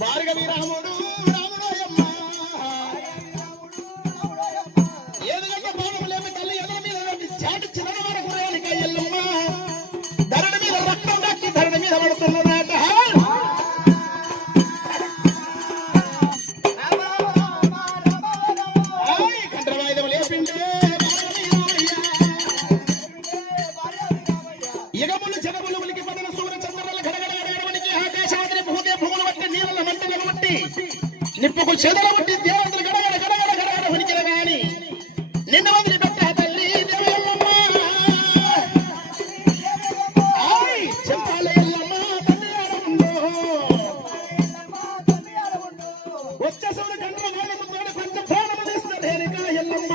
భార్గవి రాముడు రాముడోయమ్మ ఏదుగంటే బాణములేమి తల్లి ఎదురు మీద చాటి చిన్న వరకు రేణుక ఎల్లమ్మ ధరణి మీద రక్తం దక్కి ధరణి మీద పడుతున్నదాట కంఠవాయుధం లేపిండే ఎగములు జగములు ఉలికి పడిన సూర్య చంద్రుల గడగడగడగడవనికి ఆకాశావతిని భూదే భూములు బట్టి నీళ్ళ మంటలు బట్టి నిప్పుకు చెదల బట్టి దేవతలు గడగడ గడగడ గడగడ ఉనికిన గాని నిన్ను వదిలి పెట్ట తల్లి దేవయల్లమ్మ చెప్పాల ఎల్లమ్మ తల్లి ఆడముండో వచ్చే సూర్య కండ్ర మానముతోడు కొంచెం ప్రాణము తీసిన రేణుక ఎల్లమ్మ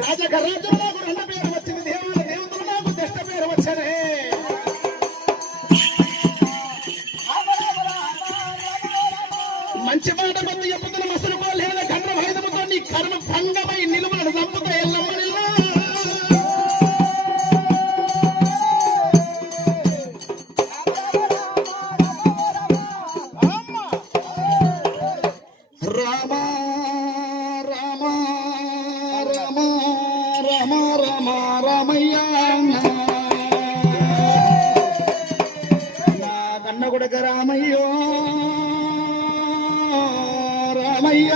రాజక రాజు నాకు రెండు పేరు వచ్చింది దేవుడు దేవుడు నాకు దష్ట పేరు వచ్చనే మంచి మాట మంది చెప్పుతున్న మసలు లేదా గండ్ర భైదముతో నీ కర్మ భంగమై నిలువలను చంపుతా ఎల్లమ్మ రామ రామ రామ రామ రామ రామయ్య నా కన్న కొడుక రామయ్యో రామయ్య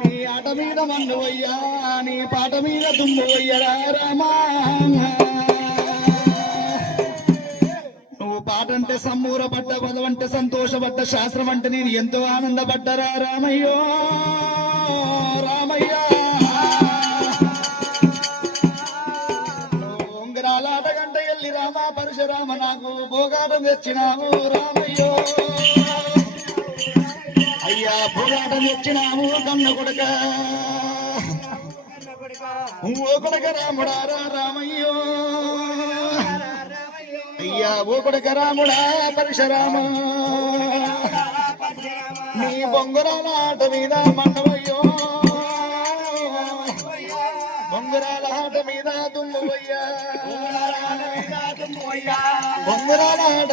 నీ ఆట మీద మన్నువయ్యా నీ పాట మీద దుమ్మువయ్యరా రామా నువ్వు పాట అంటే సమ్మూరపడ్డ పదవంటే సంతోషపడ్డ శాస్త్రం అంటే నేను ఎంతో ఆనందపడ్డరా రామయ్యో రామయ్య ఉంగరాలాట గంట ఎల్లి రామ పరశురామ నాకు భోగాటం తెచ్చినావు రామయ్యో అయ్యా భోగాటం తెచ్చినావు కన్న కొడుక ఓ కొడుక రాముడారా రామయ్యో అయ్యా ఓ కొడుక రాముడా పరశురామ నీ బొంగురాల ఆట మీద మన్నవయ్యో బొంగురాల ఆట మీద దుమ్మువయ్యా బొంగురాల ఆట